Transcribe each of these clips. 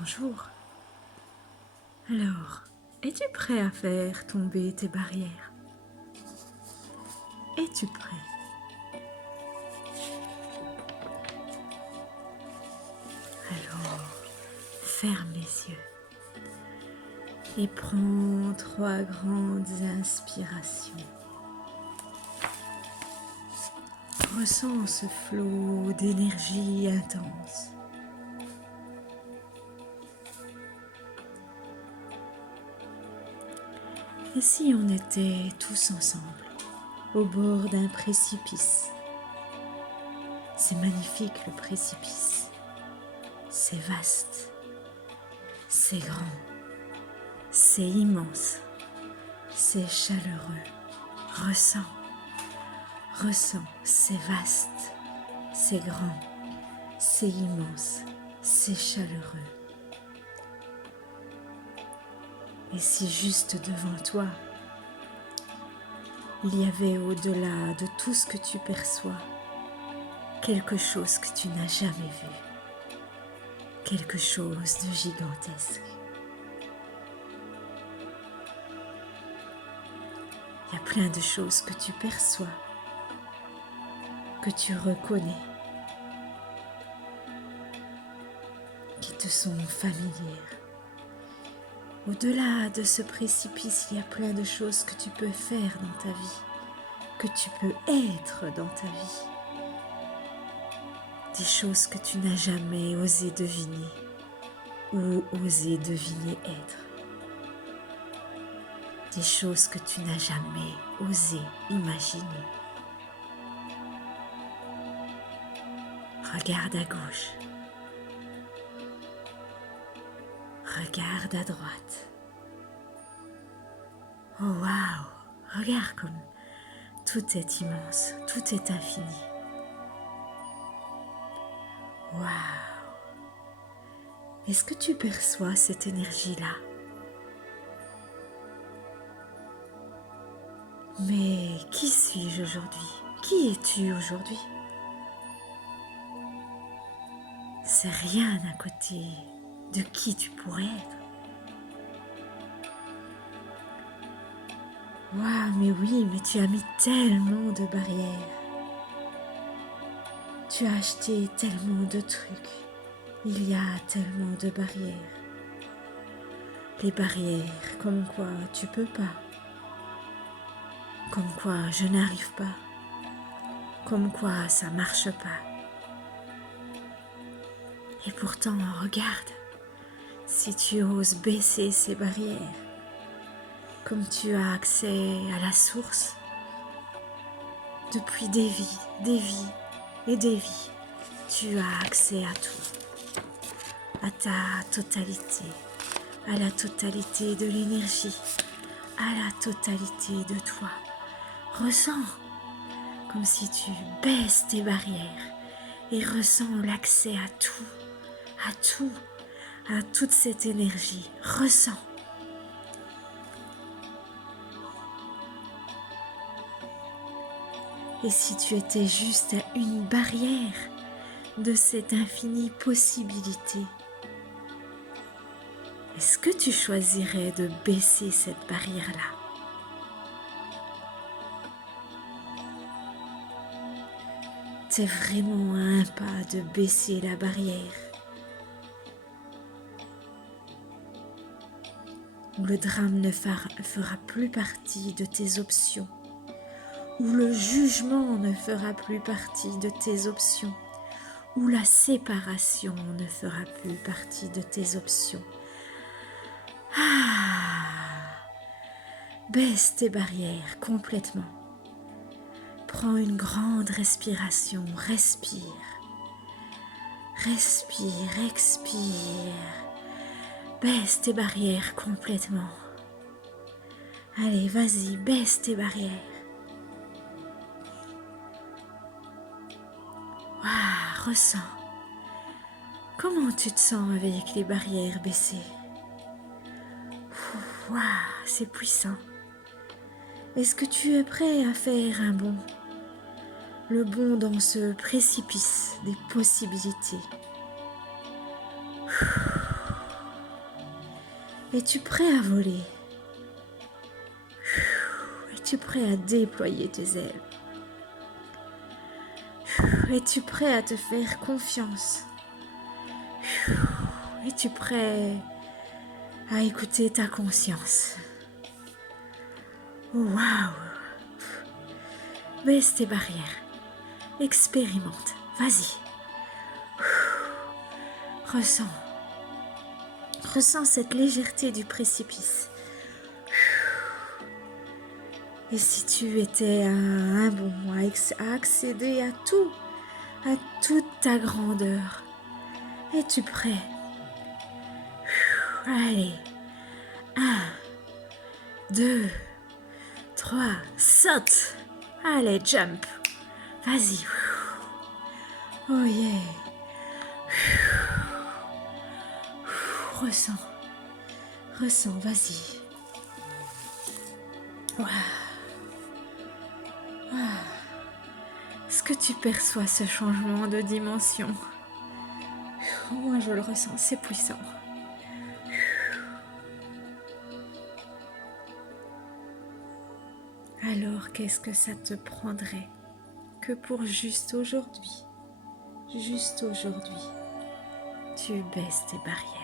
Bonjour. Alors, es-tu prêt à faire tomber tes barrières? Es-tu prêt? Alors, ferme les yeux et prends 3 grandes inspirations. Ressens ce flot d'énergie intense. Et si on était tous ensemble au bord d'un précipice? C'est magnifique le précipice, c'est vaste, c'est grand, c'est immense, c'est chaleureux. Ressens, c'est vaste, c'est grand, c'est immense, c'est chaleureux. Et si juste devant toi, il y avait au-delà de tout ce que tu perçois, quelque chose que tu n'as jamais vu, quelque chose de gigantesque. Il y a plein de choses que tu perçois, que tu reconnais, qui te sont familières. Au-delà de ce précipice, il y a plein de choses que tu peux faire dans ta vie, que tu peux être dans ta vie. Des choses que tu n'as jamais osé deviner ou osé deviner être. Des choses que tu n'as jamais osé imaginer. Regarde à gauche. Regarde à droite. Oh waouh! Regarde comme tout est immense, tout est infini. Waouh! Est-ce que tu perçois cette énergie-là? Mais qui suis-je aujourd'hui? Qui es-tu aujourd'hui? C'est rien à côté de qui tu pourrais être. Waouh, mais oui, mais tu as mis tellement de barrières. Tu as acheté tellement de trucs. Il y a tellement de barrières. Les barrières, comme quoi tu peux pas. Comme quoi je n'arrive pas. Comme quoi ça marche pas. Et pourtant, regarde, si tu oses baisser ces barrières, comme tu as accès à la source, depuis des vies et des vies, tu as accès à tout, à ta totalité, à la totalité de l'énergie, à la totalité de toi. Ressens comme si tu baisses tes barrières et ressens l'accès à tout, à toute cette énergie. Ressens. Et si tu étais juste à une barrière de cette infinie possibilité, est-ce que tu choisirais de baisser cette barrière-là? C'est vraiment à un pas de baisser la barrière. Où le drame ne fera plus partie de tes options. Où le jugement ne fera plus partie de tes options. Où la séparation ne fera plus partie de tes options. Baisse tes barrières complètement. Prends une grande respiration, respire. Respire, expire. Baisse tes barrières complètement. Allez, vas-y, baisse tes barrières. Waouh, ressens. Comment tu te sens avec les barrières baissées? Waouh, c'est puissant. Est-ce que tu es prêt à faire un bond? Le bond dans ce précipice des possibilités. Es-tu prêt à voler? Es-tu prêt à déployer tes ailes? Es-tu prêt à te faire confiance? Es-tu prêt à écouter ta conscience? Waouh! Baisse tes barrières. Expérimente. Vas-y. Ressens. Ressens cette légèreté du précipice. Et si tu étais un bon à accéder à tout, à toute ta grandeur, es-tu prêt? Allez. 1, 2, 3, saute! Allez, jump! Vas-y! Oh yeah! Ressens, ressens, vas-y! Wow. Wow. Est-ce que tu perçois ce changement de dimension? Moi, je le ressens, c'est puissant. Alors, qu'est-ce que ça te prendrait que pour juste aujourd'hui, tu baisses tes barrières.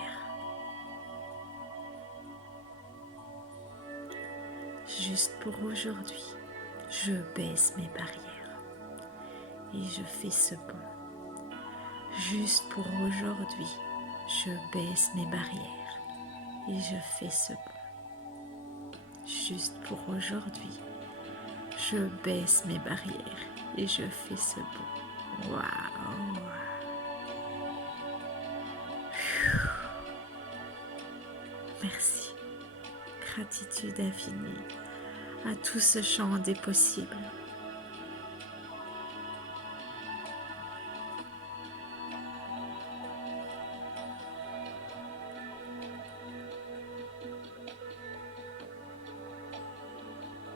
Juste pour aujourd'hui, je baisse mes barrières et je fais ce bond. Juste pour aujourd'hui, je baisse mes barrières et je fais ce bond. Juste pour aujourd'hui, je baisse mes barrières et je fais ce bond. Waouh! Merci. Gratitude infinie à tout ce champ des possibles.